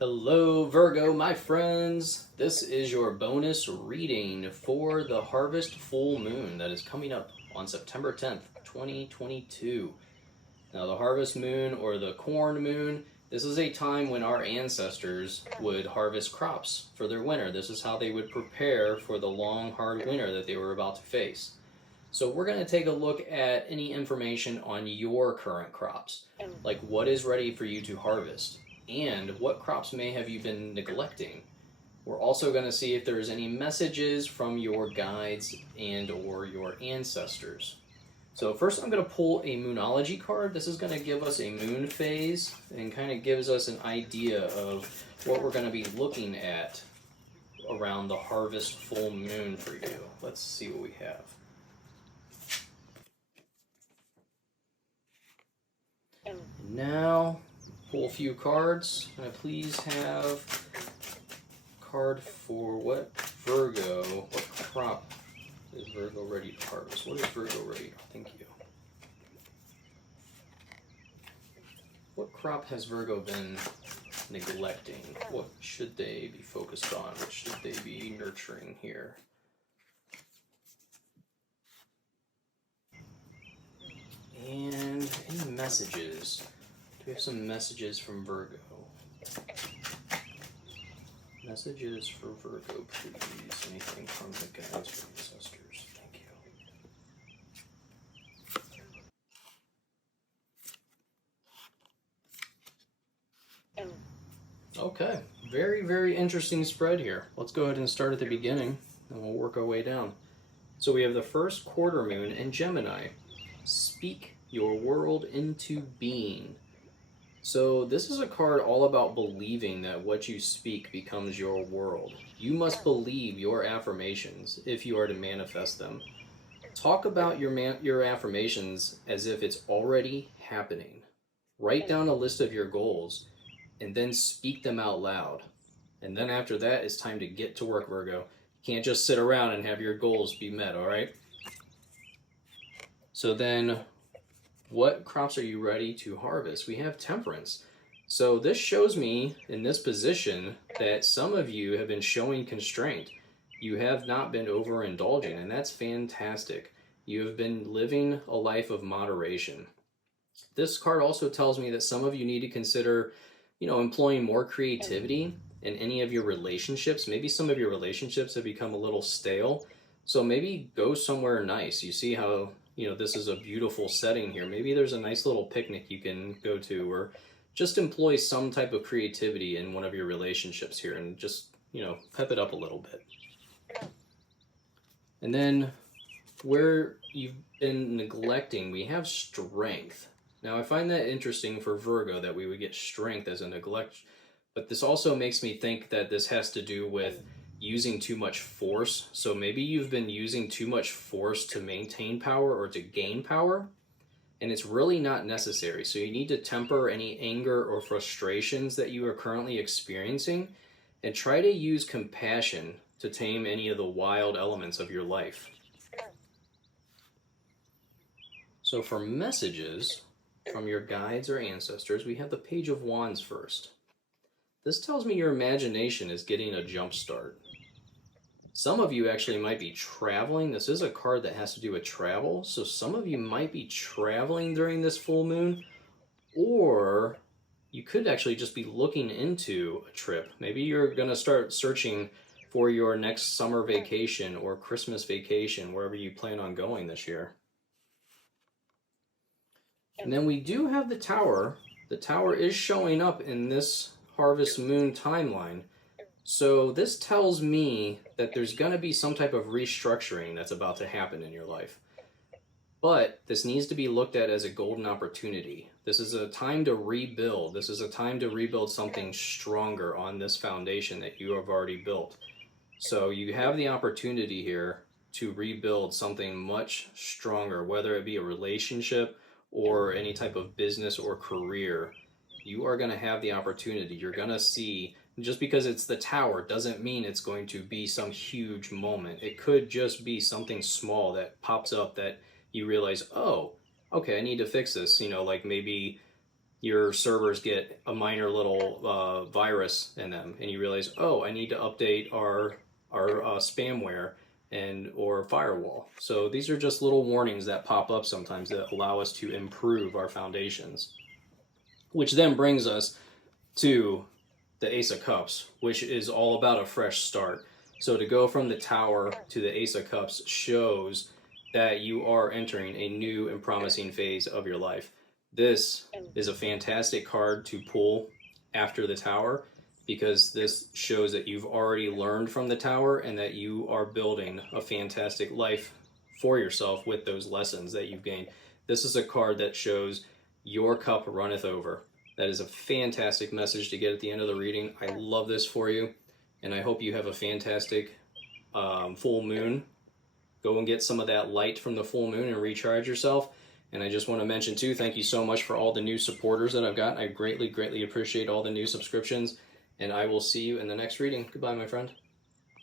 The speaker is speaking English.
Hello, Virgo, my friends. This is your bonus reading for the harvest full moon that is coming up on September 10th, 2022. Now, the harvest moon or the corn moon, this is a time when our ancestors would harvest crops for their winter. This is how they would prepare for the long, hard winter that they were about to face. So we're going to take a look at any information on your current crops, like what is ready for you to harvest and what crops may have you been neglecting. We're also going to see if there's any messages from your guides and or your ancestors. So first I'm going to pull a Moonology card. This is going to give us a moon phase and kind of gives us an idea of what we're going to be looking at around the harvest full moon for you. Let's see what we have. Now, pull a few cards. Can I please have a card for what Virgo, what crop is Virgo ready to harvest? What is Virgo ready? Thank you. What crop has Virgo been neglecting? What should they be focused on? What should they be nurturing here? And any messages? Do we have some messages from Virgo? Messages for Virgo, please. Anything from the guides or ancestors? Thank you. Okay, very, very interesting spread here. Let's go ahead and start at the beginning, and we'll work our way down. So we have the first quarter moon in Gemini. Speak your world into being. So this is a card all about believing that what you speak becomes your world. You must believe your affirmations if you are to manifest them. Talk about your affirmations as if it's already happening. Write down a list of your goals and then speak them out loud. And then after that, it's time to get to work, Virgo. You can't just sit around and have your goals be met, all right? So then, what crops are you ready to harvest? We have Temperance. So this shows me in this position that some of you have been showing constraint. You have not been overindulging, and that's fantastic. You have been living a life of moderation. This card also tells me that some of you need to consider, employing more creativity in any of your relationships. Maybe some of your relationships have become a little stale. So maybe go somewhere nice. You see how this is a beautiful setting here. Maybe there's a nice little picnic you can go to, or just employ some type of creativity in one of your relationships here and just, pep it up a little bit. And then where you've been neglecting, we have strength. Now I find that interesting for Virgo that we would get strength as a neglect, but this also makes me think that this has to do with using too much force. So maybe you've been using too much force to maintain power or to gain power, and it's really not necessary. So you need to temper any anger or frustrations that you are currently experiencing and try to use compassion to tame any of the wild elements of your life. So for messages from your guides or ancestors, we have the Page of Wands first. This tells me your imagination is getting a jump start. Some of you actually might be traveling. This is a card that has to do with travel. So some of you might be traveling during this full moon, or you could actually just be looking into a trip. Maybe you're going to start searching for your next summer vacation or Christmas vacation, wherever you plan on going this year. And then we do have the Tower. The Tower is showing up in this harvest moon timeline. So this tells me that there's going to be some type of restructuring that's about to happen in your life. But this needs to be looked at as a golden opportunity. This is a time to rebuild. This is a time to rebuild something stronger on this foundation that you have already built. So you have the opportunity here to rebuild something much stronger, whether it be a relationship or any type of business or career. You are going to have the opportunity. You're going to see. Just because it's the Tower doesn't mean it's going to be some huge moment. It could just be something small that pops up that you realize, oh, okay, I need to fix this. Like maybe your servers get a minor little virus in them, and you realize, oh, I need to update our spamware and or firewall. So these are just little warnings that pop up sometimes that allow us to improve our foundations, which then brings us to the Ace of Cups, which is all about a fresh start. So to go from the Tower to the Ace of Cups shows that you are entering a new and promising phase of your life. This is a fantastic card to pull after the Tower, because this shows that you've already learned from the Tower and that you are building a fantastic life for yourself with those lessons that you've gained. This is a card that shows your cup runneth over. That is a fantastic message to get at the end of the reading. I love this for you, and I hope you have a fantastic full moon. Go and get some of that light from the full moon and recharge yourself. And I just want to mention too, thank you so much for all the new supporters that I've got. I greatly, greatly appreciate all the new subscriptions, and I will see you in the next reading. Goodbye, my friend.